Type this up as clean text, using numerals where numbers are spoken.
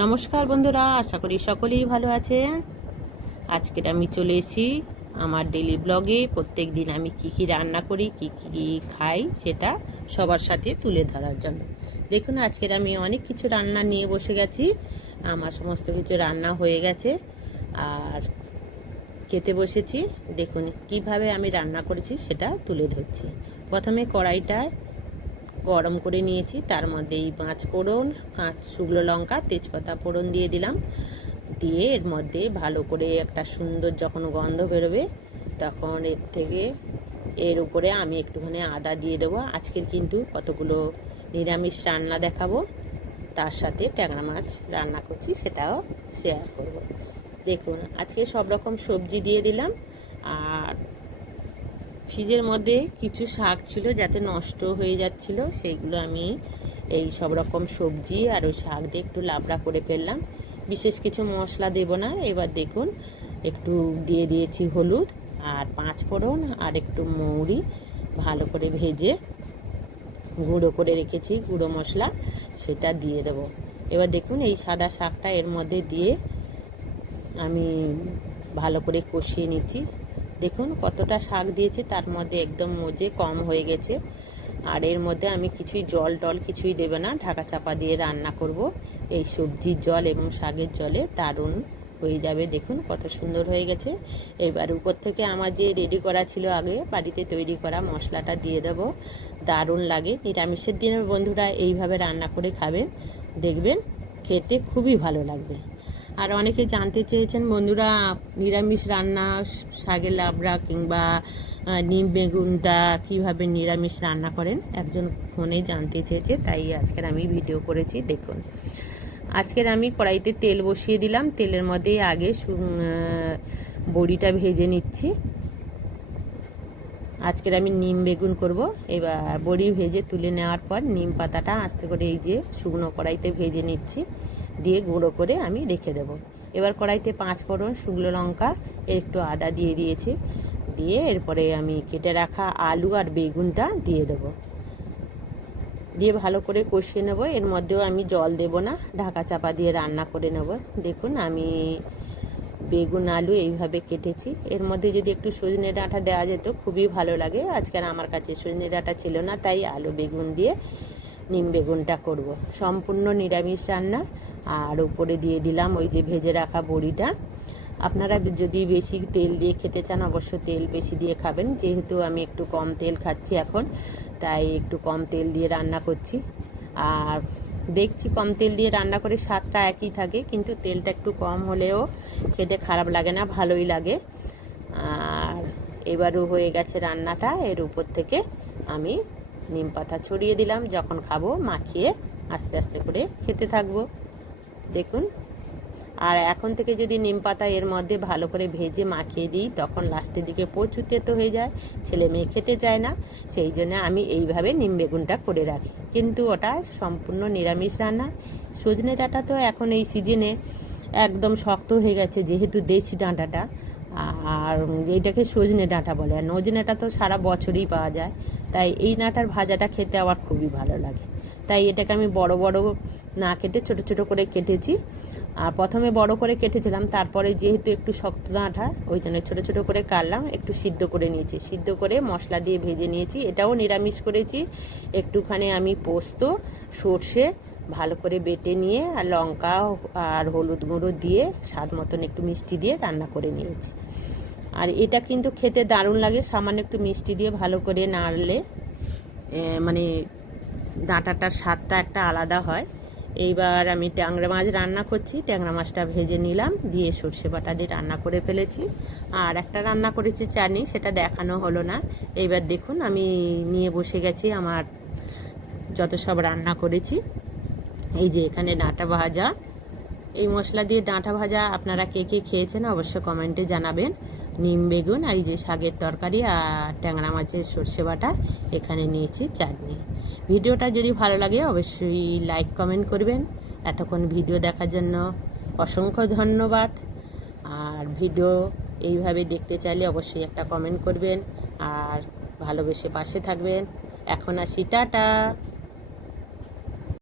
নমস্কার বন্ধুরা, আশা করি সকলেই ভালো আছেন। আজকের আমি চলে এসেছি আমার ডেলি ব্লগে। প্রত্যেক দিন আমি কি কি রান্না করি, কি কি খাই, সেটা সবার সাথে তুলে ধরার জন্য। দেখুন, আজকের আমি অনেক কিছু রান্না নিয়ে বসে গেছি। আমার সমস্ত কিছু রান্না হয়ে গেছে আর খেতে বসেছি। দেখুন কিভাবে আমি রান্না করেছি সেটা তুলে ধরছি। প্রথমে কড়াইটায় গরম করে নিয়েছি, তার মধ্যে এই 5 ফোড়ন, শুকনো লঙ্কা, তেজপাতা ফোড়ন দিয়ে দিলাম। দিয়ে এর মধ্যে ভালো করে একটা সুন্দর যখন গন্ধ বেরোবে তখন এর উপরে আমি একটুখানি আদা দিয়ে দেবো। আজকের কিন্তু কতগুলো নিরামিষ রান্না দেখাবো, তার সাথে ট্যাংরা মাছ রান্না করছি সেটাও শেয়ার করব। দেখুন আজকে সব রকম সবজি দিয়ে দিলাম। আর ফ্রিজের মধ্যে কিছু শাক ছিল যাতে নষ্ট হয়ে যাচ্ছিল, সেইগুলো আমি এই সব রকম সবজি আর ওই শাক দিয়ে একটু লাবড়া করে ফেললাম। বিশেষ কিছু মশলা দেব না। এবার দেখুন একটু দিয়ে দিয়েছি হলুদ আর 5 ফোড়ন আর একটু মৌরি ভালো করে ভেজে গুঁড়ো করে রেখেছি, গুঁড়ো মশলা, সেটা দিয়ে দেব। এবার দেখুন এই সাদা শাকটা এর মধ্যে দিয়ে আমি ভালো করে কষিয়ে নিচ্ছি। দেখুন কতটা শাক দিয়েছি, তার মধ্যে একদম মজে কম হয়ে গেছে। আর এর মধ্যে আমি কিছুই জল টল কিছুই দেবে না, ঢাকা চাপা দিয়ে রান্না করব। এই সবজির জল এবং শাকের জলে দারুণ হয়ে যাবে। দেখুন কত সুন্দর হয়ে গেছে। এবার উপর থেকে আমার যে রেডি করা ছিল আগে বাড়িতে তৈরি করা মশলাটা দিয়ে দেব। দারুণ লাগে। নিরামিষের দিনের বন্ধুরা এইভাবে রান্না করে খাবেন, দেখবেন খেতে খুবই ভালো লাগবে। আর অনেকে জানতে চেয়েছেন বন্ধুরা, নিরামিষ রান্না শাকের লাবড়া কিংবা নিম বেগুনটা কীভাবে নিরামিষ রান্না করেন, একজন ফোনে জানতে চেয়েছে, তাই আজকের আমি ভিডিও করেছি। দেখুন আজকের আমি কড়াইতে তেল বসিয়ে দিলাম। তেলের মধ্যে আগে বড়িটা ভেজে নিচ্ছি। আজকের আমি নিম বেগুন করব। এবার বড়ি ভেজে তুলে নেওয়ার পর নিম পাতাটা আস্তে করে এই যে শুকনো কড়াইতে ভেজে নিচ্ছি, দিয়ে গুঁড়ো করে আমি রেখে দেব। এবার কড়াইতে 5 ফোড়ন, শুকনো লঙ্কা, একটু আদা দিয়ে দিয়েছি। দিয়ে এরপরে আমি কেটে রাখা আলু আর বেগুনটা দিয়ে দেব। দিয়ে ভালো করে কষিয়ে নেব। এর মধ্যেও আমি জল দেব না, ঢাকা চাপা দিয়ে রান্না করে নেব। দেখুন আমি বেগুন আলু এইভাবে কেটেছি। এর মধ্যে যদি একটু সজনে ডাঁটা দেওয়া যেত খুবই ভালো লাগে। আজকাল আমার কাছে সজনে ডাঁটা ছিল না, তাই আলু বেগুন দিয়ে নিম বেগুনটা করব। সম্পূর্ণ নিরামিষ রান্না। আর উপরে দিয়ে দিলাম ওই যে ভেজে রাখা বড়িটা। আপনারা যদি বেশি তেল দিয়ে খেতে চান অবশ্য তেল বেশি দিয়ে খাবেন, যেহেতু আমি একটু কম তেল খাচ্ছি এখন, তাই একটু কম তেল দিয়ে রান্না করছি। আর দেখছি কম তেল দিয়ে রান্না করে স্বাদটা একই থাকে, কিন্তু তেলটা একটু কম হলেও খেতে খারাপ লাগে না, ভালোই লাগে। আর এবারও হয়ে গেছে রান্নাটা। এর উপর থেকে আমি নিম পাতা ছড়িয়ে দিলাম। যখন খাবো মাখিয়ে আস্তে আস্তে করে খেতে থাকবো। দেখুন, আর এখন থেকে যদি নিম পাতা এর মধ্যে ভালো করে ভেজে মাখিয়ে দিই তখন লাস্টের দিকে প্রচুর তেতো হয়ে যায়, ছেলে মেয়ে খেতে চায় না। সেই জন্য আমি এইভাবে নিম বেগুনটা করে রাখি, কিন্তু ওটা সম্পূর্ণ নিরামিষ রান্না। সজনে ডাঁটা তো এখন এই সিজনে একদম শক্ত হয়ে গেছে, যেহেতু দেশি ডাঁটাটা, আর এইটাকে সজনে ডাঁটা বলে। আর নজনেটা তো সারা বছরই পাওয়া যায়, তাই এই ডাঁটার ভাজাটা খেতে আমার খুবই ভালো লাগে। তাই এটাকে আমি বড় বড় না কেটে ছোট ছোট করে কেটেছি। আর প্রথমে বড় করে কেটেছিলাম, তারপরে যেহেতু একটু শক্ত ডাঁটা ওই জন্য ছোটো ছোটো করে কাটলাম, একটু সিদ্ধ করে নিয়েছি। সিদ্ধ করে মশলা দিয়ে ভেজে নিয়েছি। এটাও নিরামিষ করেছি। একটুখানি আমি পোস্ত, সর্ষে ভালো করে বেটে নিয়ে আর লঙ্কা আর হলুদ গুঁড়ো দিয়ে স্বাদ মতন একটু মিষ্টি দিয়ে রান্না করে নিয়েছি। আর এটা কিন্তু খেতে দারুণ লাগে। সামান্য একটু মিষ্টি দিয়ে ভালো করে নাড়লে মানে ডাঁটাটার স্বাদটা একটা আলাদা হয়। এইবার আমি ট্যাংরা মাছ রান্না করছি। ট্যাংরা মাছটা ভেজে নিলাম, দিয়ে সর্ষে বাটা দিয়ে রান্না করে ফেলেছি। আর একটা রান্না করেছি চাটনি, সেটা দেখানো হলো না। এইবার দেখুন আমি নিয়ে বসে গেছি আমার যত সব রান্না করেছি। এই যে এখানে ডাঁটা ভাজা, এই মশলা দিয়ে ডাঁটা ভাজা আপনারা কে কে খেয়েছেন অবশ্য কমেন্টে জানাবেন। নিম বেগুন আর এই যে শাকের তরকারি আর ট্যাংরা মাছের সর্ষে বাটা, এখানে নিয়েছি চাটনি। ভিডিওটা যদি ভালো লাগে অবশ্যই লাইক কমেন্ট করবেন। এতক্ষণ ভিডিও দেখার জন্য অসংখ্য ধন্যবাদ। আর ভিডিও এইভাবে দেখতে চাইলে অবশ্যই একটা কমেন্ট করবেন আর ভালোবেসে পাশে থাকবেন। এখন আসি, টাটা।